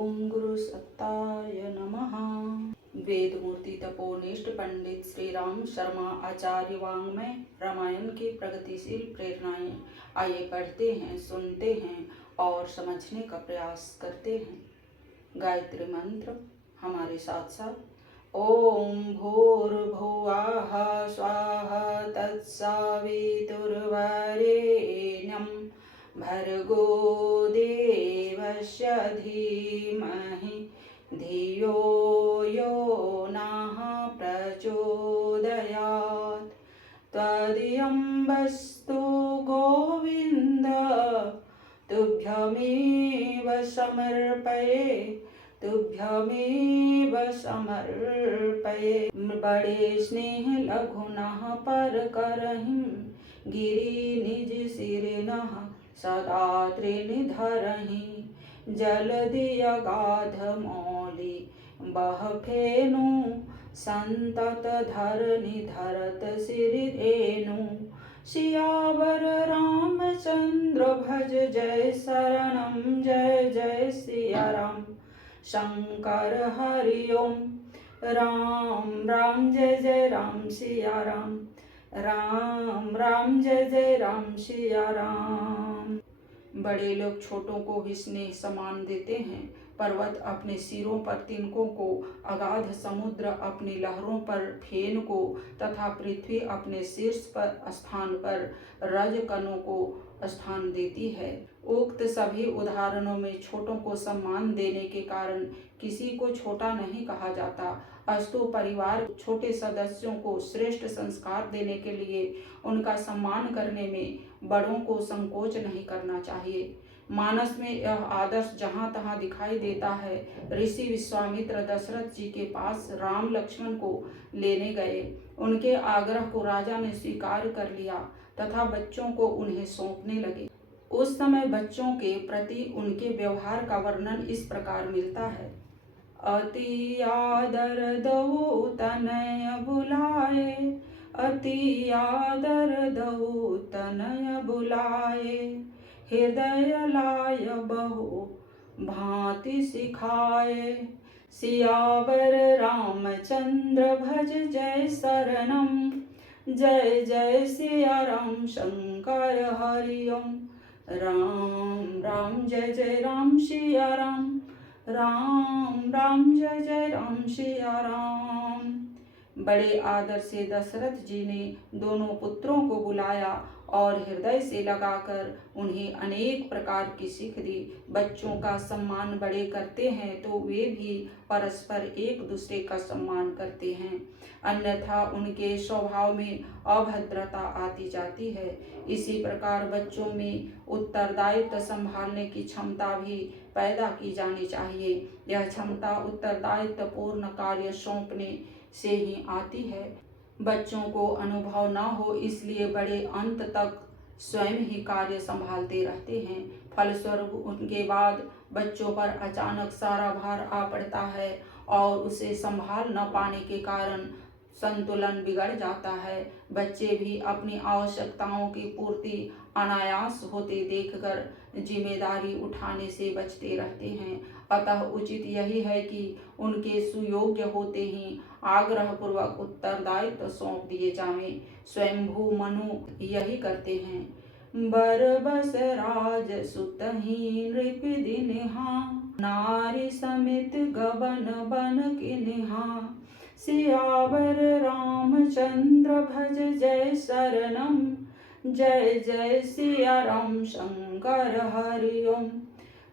ओम गुरु सत्ताय नमः। वेदमूर्ति तपोनिष्ठ पंडित श्री राम शर्मा आचार्य वाङ्मय रामायण की प्रगतिशील प्रेरणाएं। आइए पढ़ते हैं, सुनते हैं और समझने का प्रयास करते हैं। गायत्री मंत्र हमारे साथ साथ। ओम भूर्भुवः स्वाहा तत्सवितुर्वरेण्यं भर्गो देवस्य धीमहि धियो यो नः प्रचोदयात्। त्वदीयं वस्तु गोविन्द तुभ्यमेव समर्पये, तुभ्यमेव समर्पये। बड़े स्नेह लघुनः पर करहिं गिरि निज सिरनः सदा त्रिनिधरहि। जलधि अगाध मौलि बह फेनु संतत धरनि धरत सिरिधेनु। सियावर रामचंद्र भज जय शरणं जय जय सिया राम। शंकर हरि ओम। राम राम जय जय राम सिया राम। राम राम जय जय राम सिया राम। बड़े लोग छोटों को भी स्नेह समान देते हैं। पर्वत अपने सिरों पर तिनकों को, अगाध समुद्र अपनी लहरों पर फेन को तथा पृथ्वी अपने शीर्ष पर स्थान पर रजकणों को स्थान देती है। उक्त सभी उदाहरणों में छोटों को सम्मान देने के कारण किसी को छोटा नहीं कहा जाता। अस्तु परिवार छोटे सदस्यों को श्रेष्ठ संस्कार देने के लिए उनका सम्मान करने में बड़ों को संकोच नहीं करना चाहिए। मानस में यह आदर्श जहाँ तहाँ दिखाई देता है। ऋषि विश्वामित्र दशरथ जी के पास राम लक्ष्मण को लेने गए। उनके आग्रह को राजा ने स्वीकार कर लिया तथा बच्चों को उन्हें सौंपने लगे। उस समय बच्चों के प्रति उनके व्यवहार का वर्णन इस प्रकार मिलता है। अति आदर दऊ तनय बुलाए, अति आदर दऊ तनय बुलाए। हृदय लाय बहु भांति सिखाए। सियावर रामचंद्र भज जय शरणम जय जय सिया राम। शंकर हरि ओम। राम राम जय जय राम सिया राम। राम राम जय जय राम सिया राम। बड़े आदर से दशरथ जी ने दोनों पुत्रों को बुलाया और हृदय से लगाकर उन्हें अनेक प्रकार की सीख दी। बच्चों का सम्मान बड़े करते हैं तो वे भी परस्पर एक दूसरे का सम्मान करते हैं, अन्यथा उनके स्वभाव में अभद्रता आती जाती है। इसी प्रकार बच्चों में उत्तरदायित्व संभालने की क्षमता भी पैदा की जानी चाहिए। यह क्षमता उत्तरदायित्व पूर्ण कार्य सौंपने से ही आती है। बच्चों को अनुभव न हो इसलिए बड़े अंत तक स्वयं ही कार्य संभालते रहते हैं। फलस्वरूप उनके बाद बच्चों पर अचानक सारा भार आ पड़ता है और उसे संभाल न पाने के कारण संतुलन बिगड़ जाता है। बच्चे भी अपनी आवश्यकताओं की पूर्ति अनायास होते देखकर जिम्मेदारी उठाने से बचते रहते हैं। अतः उचित यही है कि उनके सुयोग्य होते ही आग्रह पूर्वक उत्तरदायित्व सौंप दिए जाएं। स्वयंभू मनु यही करते हैं। बरबस राज सुतहि नृप दिन्हा, नारी समेत गबन बन किन्हा। सियावर रामचंद्र भज जय शरणम जय जय सिया राम। शंकर हरि ओम।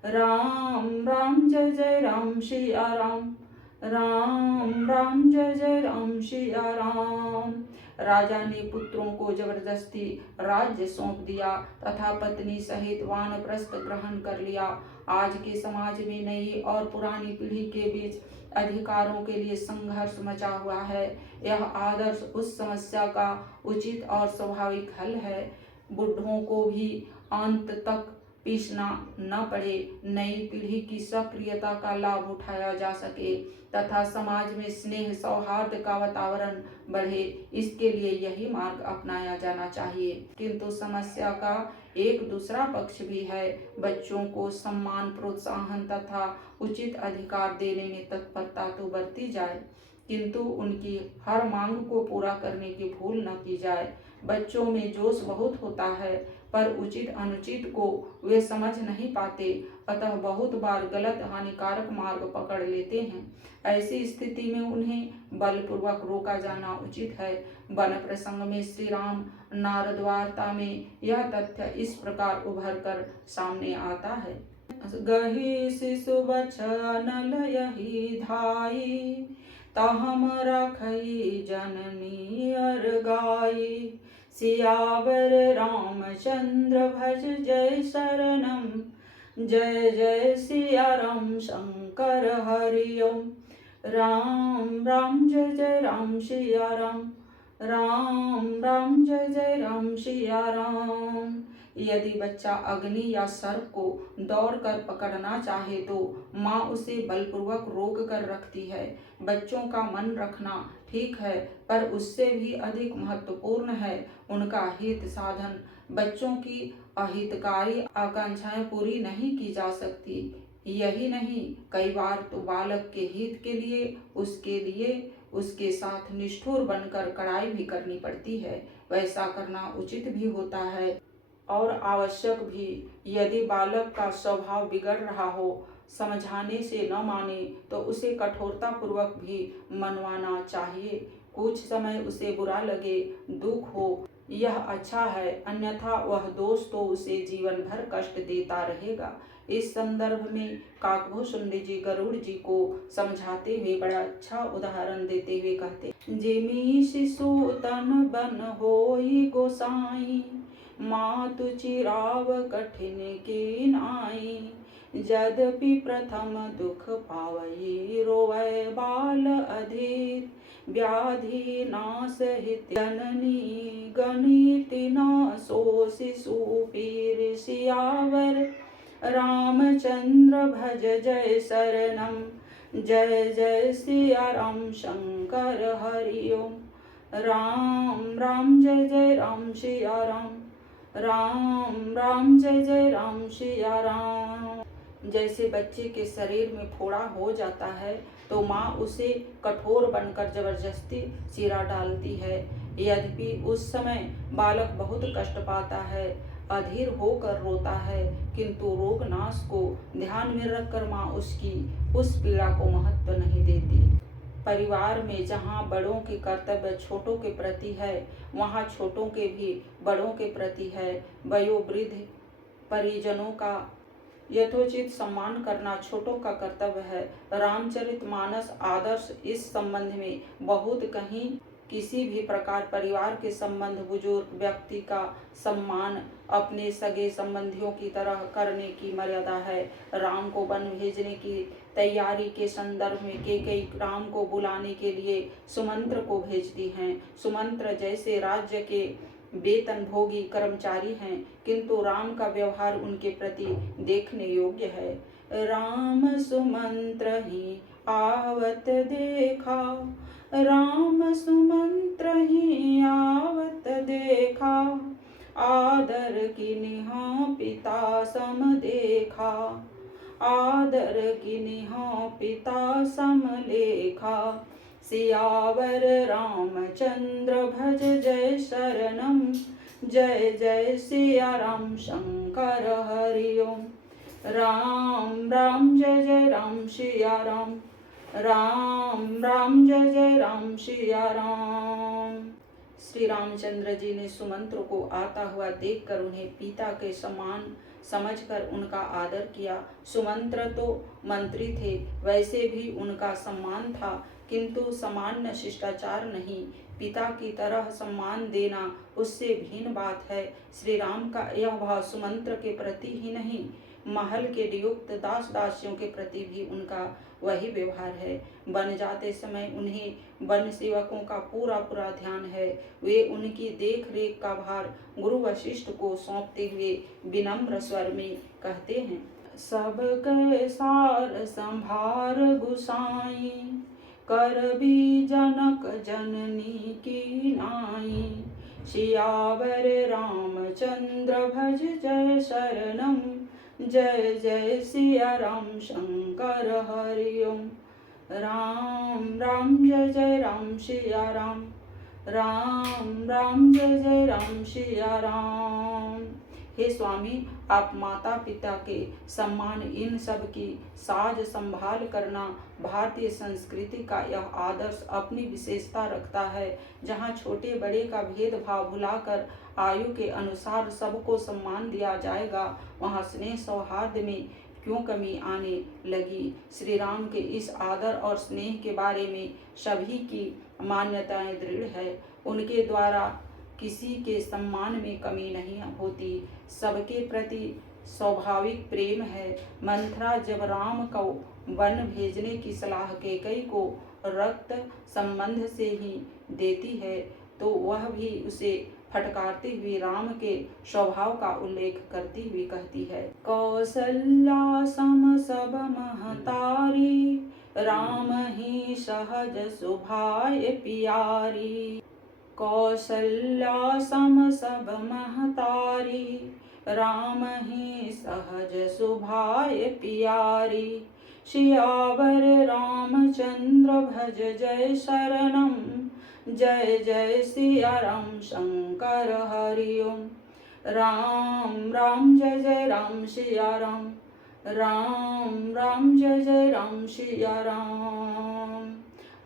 राम राम जय जय राम सिया राम। राम राम जय जय राम सिया राम। राजा ने पुत्रों को जबरदस्ती राज्य सौंप दिया तथा पत्नी सहित वानप्रस्थ ग्रहण कर लिया। आज के समाज में नई और पुरानी पीढ़ी के बीच अधिकारों के लिए संघर्ष मचा हुआ है। यह आदर्श उस समस्या का उचित और स्वाभाविक हल है। बुढ़ों को भी अंत तक पीसना न पड़े, नई पीढ़ी की सक्रियता का लाभ उठाया जा सके तथा समाज में स्नेह सौहार्द का वातावरण बढ़े, इसके लिए यही मार्ग अपनाया जाना चाहिए। किंतु समस्या का एक दूसरा पक्ष भी है। बच्चों को सम्मान, प्रोत्साहन तथा उचित अधिकार देने में तत्परता तो बरती जाए, किंतु उनकी हर मांग को पूरा करने की भूल न की जाए। बच्चों में जोश बहुत होता है, पर उचित अनुचित को वे समझ नहीं पाते, अतः बहुत बार गलत हानिकारक मार्ग पकड़ लेते हैं। ऐसी स्थिति में उन्हें बलपूर्वक रोका जाना उचित है। वन प्रसंग में श्री राम नारद वार्ता में यह तथ्य इस प्रकार उभर कर सामने आता है। गही शिशु बचन लयहि धाई, ताहम राखई जननी अर गाई। सियावर रामचंद्र भज जय शरणम, जय जय सिया राम शंकर हरि ओम। राम राम जय जय राम सिया राम, राम राम जय जय राम सिया राम। यदि बच्चा अग्नि या सर्प को दौड़कर पकड़ना चाहे तो माँ उसे बलपूर्वक रोक कर रखती है। बच्चों का मन रखना ठीक है, पर उससे भी अधिक महत्वपूर्ण है उनका हित साधन। बच्चों की अहितकारी आकांक्षाएं पूरी नहीं की जा सकती। यही नहीं, कई बार तो बालक के हित के लिए उसके साथ निष्ठुर बनकर कड़ाई भी करनी पड़ती है। वैसा करना उचित भी होता है और आवश्यक भी। यदि बालक का स्वभाव बिगड़ रहा हो, समझाने से न माने, तो उसे कठोरता पूर्वक भी मनवाना चाहिए। कुछ समय उसे बुरा लगे, दुख हो, यह अच्छा है, अन्यथा वह दोष तो उसे जीवन भर कष्ट देता रहेगा। इस संदर्भ में काकभूषुंड जी गरुड़ जी को समझाते हुए बड़ा अच्छा उदाहरण देते हुए कहते, जिमी शिशु तन बन होई गोसाई, मातु चिराव कठिन की नाई। यद्यपि प्रथम दुख पावई, रोवै बाल अधीर, व्याधि नाश हित जननी गणिति न सो शिशु पीर। सियावर रामचंद्र भज जय शरणम, जय जय सिया राम शंकर हरि ओम। राम राम जय जय राम सिया राम, राम राम जय जय राम सिया राम। जैसे बच्चे के शरीर में फोड़ा हो जाता है तो माँ उसे कठोर बनकर जबरदस्ती चीरा डालती है। यद्यपि उस समय बालक बहुत कष्ट पाता है, अधीर होकर रोता है, किंतु रोग नाश को ध्यान में रखकर माँ उसकी उस पीड़ा को महत्व नहीं देती। परिवार में जहाँ बड़ों के कर्तव्य छोटों के प्रति है, वहाँ छोटों के भी बड़ों के प्रति है। वयोवृद्ध परिजनों का यथोचित सम्मान करना छोटों का कर्तव्य है। रामचरितमानस आदर्श इस संबंध में बहुत कहीं किसी भी प्रकार परिवार के संबंध, बुजुर्ग व्यक्ति का सम्मान अपने सगे संबंधियों की तरह करने की मर्यादा है। राम को वन भेजने की तैयारी के संदर्भ में कैकेयी राम को बुलाने के लिए सुमंत्र को भेजती हैं। सुमंत्र जैसे राज्य के वेतन भोगी कर्मचारी हैं, किंतु राम का व्यवहार उनके प्रति देखने योग्य है। राम सुमंत्र ही आवत देखा, राम सुमंत्र ही आवत देखा। आदर किन्हा पिता सम देखा, आदर किन्हा पिता सम लेखा। सियावर रामचंद्र भज जय शरणम, जय जय सिया राम शंकर हरि ओम। राम राम जय जय राम सिया राम, राम राम जय जय राम सिया राम। श्री रामचंद्र जी ने सुमंत्र को आता हुआ देखकर उन्हें पिता के समान समझकर उनका आदर किया। सुमंत्र तो मंत्री थे, वैसे भी उनका सम्मान था, किंतु सामान्य शिष्टाचार नहीं, पिता की तरह सम्मान देना उससे भिन्न बात है। श्री राम का यह भाव सुमंत्र के प्रति ही नहीं, महल के नियुक्त दास दासियों के प्रति भी उनका वही व्यवहार है। बन जाते समय उन्हें वन सेवकों का पूरा ध्यान है। वे उनकी देख रेख का भार गुरु वशिष्ठ को सौंपते हुए विनम्र स्वर में कहते हैं, सब के सार संभार गुसाई, कर भी जनक जननी की नाई। सियावर राम रामचंद्र भज जय शरणम। जय जय सिया राम शंकर हरि ओम। राम राम जय जय राम सिया राम। राम राम जय जय राम सिया राम। हे स्वामी, आप माता पिता के सम्मान इन सब की साज संभाल करना भारतीय संस्कृति का यह आदर्श अपनी विशेषता रखता है, जहाँ छोटे बड़े का भेदभाव भुलाकर आयु के अनुसार सबको सम्मान दिया जाएगा, वहाँ स्नेह सौहार्द में क्यों कमी आने लगी। श्री राम के इस आदर और स्नेह के बारे में सभी की मान्यताएं दृढ़ है। उनके द्वारा किसी के सम्मान में कमी नहीं होती, सबके प्रति स्वाभाविक प्रेम है। मंथरा जब राम को वन भेजने की सलाह कैकेयी को रक्त संबंध से ही देती है, तो वह भी उसे फटकारती हुई राम के स्वभाव का उल्लेख करती हुई कहती है, कौसल्या सम सब महतारी, राम ही सहज सुभाय पियारी। कौसल्या सम सब महतारी, राम ही सहज सुभाय पियारी। सियावर रामचंद्र भज जय शरणम। जय जय सिया राम शंकर हरि ओम। राम राम जय जय राम सिया राम। राम राम जय जय राम सिया राम।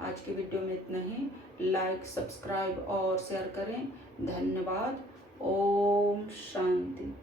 आज के वीडियो में इतना ही। लाइक, सब्सक्राइब और शेयर करें। धन्यवाद। ओम शांति।